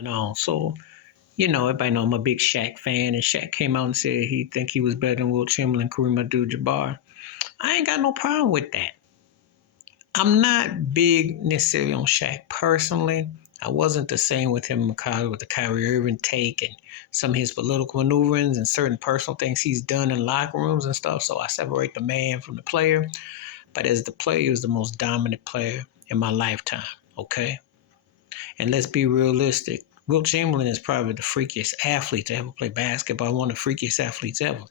And all. So, everybody know I'm a big Shaq fan, and Shaq came out and said he think he was better than Wilt Chamberlain, Kareem Abdul-Jabbar. I ain't got no problem with that. I'm not big necessarily on Shaq personally. I wasn't the same with him with the Kyrie Irving take and some of his political maneuverings and certain personal things he's done in locker rooms and stuff. So I separate the man from the player. But as the player, he was the most dominant player in my lifetime. Okay. And let's be realistic. Wilt Chamberlain is probably the freakiest athlete to ever play basketball, one of the freakiest athletes ever.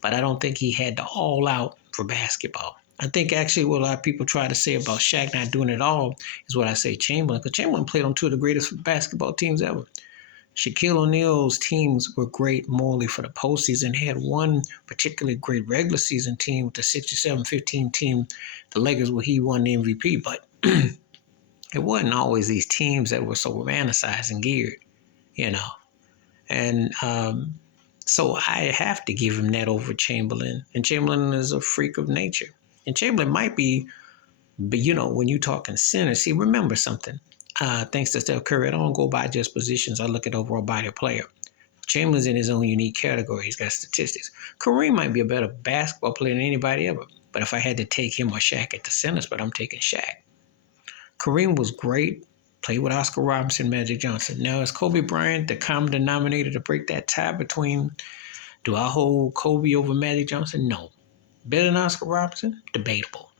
But I don't think he had the all out for basketball. I think actually what a lot of people try to say about Shaq not doing it all is what I say Chamberlain, because Chamberlain played on two of the greatest basketball teams ever. Shaquille O'Neal's teams were great morally for the postseason. He had one particularly great regular season team with the 67-15 team, the Lakers, where he won the MVP. But it wasn't always these teams that were so romanticized and geared, you know. And so I have to give him that over Chamberlain. And Chamberlain is a freak of nature. And Chamberlain might be, but when you're talking center, see, remember something. Thanks to Steph Curry, I don't go by just positions. I look at overall body of player. Chamberlain's in his own unique category. He's got statistics. Kareem might be a better basketball player than anybody ever. But if I had to take him or Shaq at the center spot, I'm taking Shaq. Kareem was great, played with Oscar Robertson, Magic Johnson. Now, is Kobe Bryant the common denominator to break that tie between, do I hold Kobe over Magic Johnson? No. Better than Oscar Robertson? Debatable.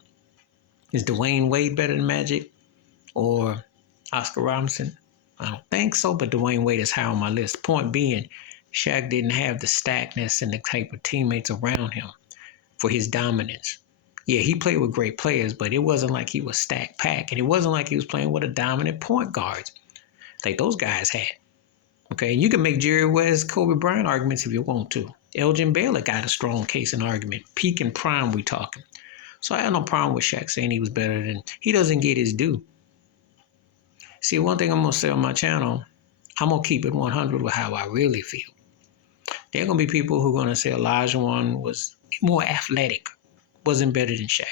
Is Dwayne Wade better than Magic or Oscar Robertson? I don't think so, but Dwayne Wade is high on my list. Point being, Shaq didn't have the stackness and the type of teammates around him for his dominance. Yeah, he played with great players, but it wasn't like he was stacked pack, and it wasn't like he was playing with a dominant point guards like those guys had. Okay, and you can make Jerry West, Kobe Bryant arguments if you want to. Elgin Baylor got a strong case and argument. Peak and prime, we talking. So I have no problem with Shaq saying he was better than. He doesn't get his due. See, one thing I'm gonna say on my channel, I'm gonna keep it 100 with how I really feel. There are gonna be people who are gonna say Olajuwon was more athletic, wasn't better than Shaq.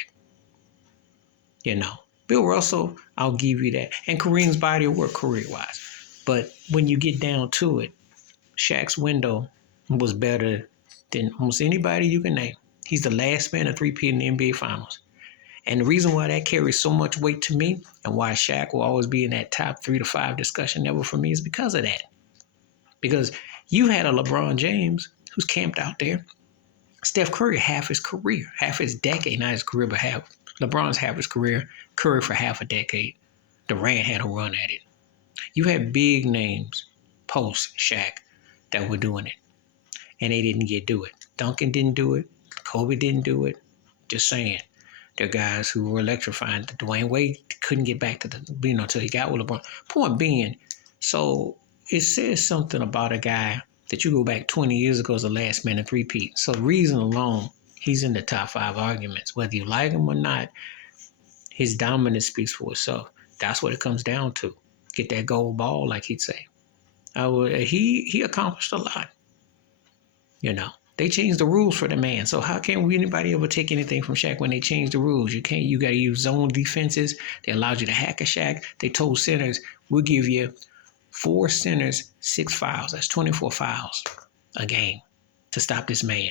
Bill Russell, I'll give you that. And Kareem's body of work career-wise. But when you get down to it, Shaq's window was better than almost anybody you can name. He's the last man to three-peat in the NBA Finals. And the reason why that carries so much weight to me and why Shaq will always be in that top 3 to 5 discussion ever for me is because of that. Because you had a LeBron James who's camped out there. Steph Curry, half his career, half his decade, not his career, but LeBron's half his career, Curry for half a decade. Durant had a run at it. You had big names post Shaq that were doing it, and they didn't do it. Duncan didn't do it. Kobe didn't do it. Just saying. They're guys who were electrifying. Dwayne Wade couldn't get back to until he got with LeBron. Point being, so it says something about a guy that you go back 20 years ago as the last man to three-peat. So reason alone, he's in the top 5 arguments. Whether you like him or not, his dominance speaks for itself. That's what it comes down to. Get that gold ball, like he'd say. He accomplished a lot. They changed the rules for the man. So how can anybody ever take anything from Shaq when they changed the rules? You can't. You got to use zone defenses. They allowed you to hack a Shaq. They told centers, we'll give you 4 centers, 6 fouls. That's 24 fouls a game to stop this man.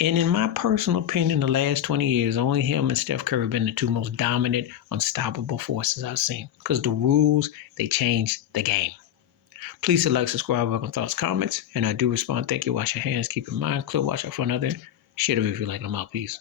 And in my personal opinion, the last 20 years, only him and Steph Curry have been the 2 most dominant, unstoppable forces I've seen. Because the rules, they changed the game. Please like, subscribe, welcome thoughts, comments, and I do respond. Thank you. Wash your hands. Keep your mind clear. Watch out for another. Share it if you like them out. Peace.